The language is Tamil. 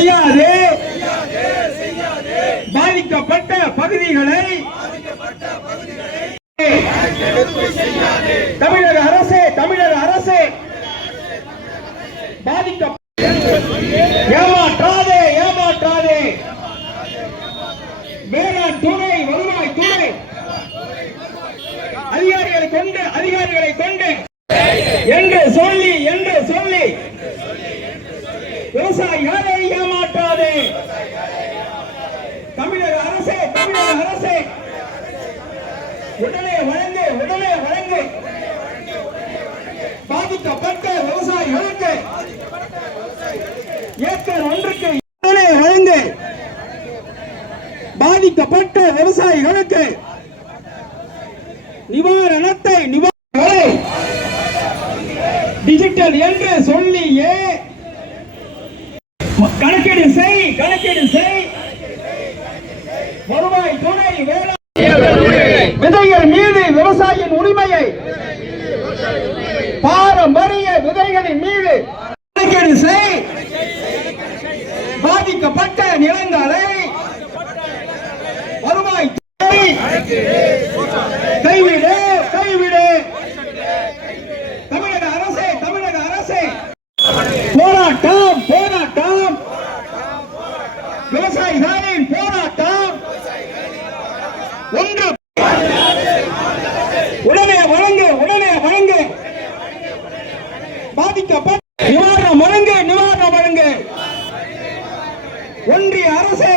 செய்யாதே பாதிக்கப்பட்ட பகுதிகளை தமிழக அரசே ஏமாற்றாதே வேளாண் துறை வருவாய் துறை அதிகாரிகளை கொண்டு என்று சொல்லி விவசாயிகளை ஏமாற்றாதே. தமிழக அரசே உடனே வழங்கு பாதிக்கப்பட்ட விவசாயிகளுக்கு ஏக்கர் ஒன்றுக்கு உடனே வழங்கு. பாதிக்கப்பட்ட விவசாயிகளுக்கு நிவாரணத்தை டிஜிட்டல் என்று சொல்லியே கணக்கீடு செய் வருவாய் துணை வேளாண் விதைகள் மீது விவசாயியின் உரிமையை பாரம்பரிய விதைகளின் மீது கணக்கீடு செய். பாதிக்கப்பட்ட நிலங்களை வருவாய் துணை கைவிடு. தமிழக அரசே போராட்டம் விவசாயிகளின் போராட்டம் ஒன்று. உடனே வழங்கு பாதிக்கப்பட்ட நிவாரணம் வழங்கு. ஒன்றிய அரசே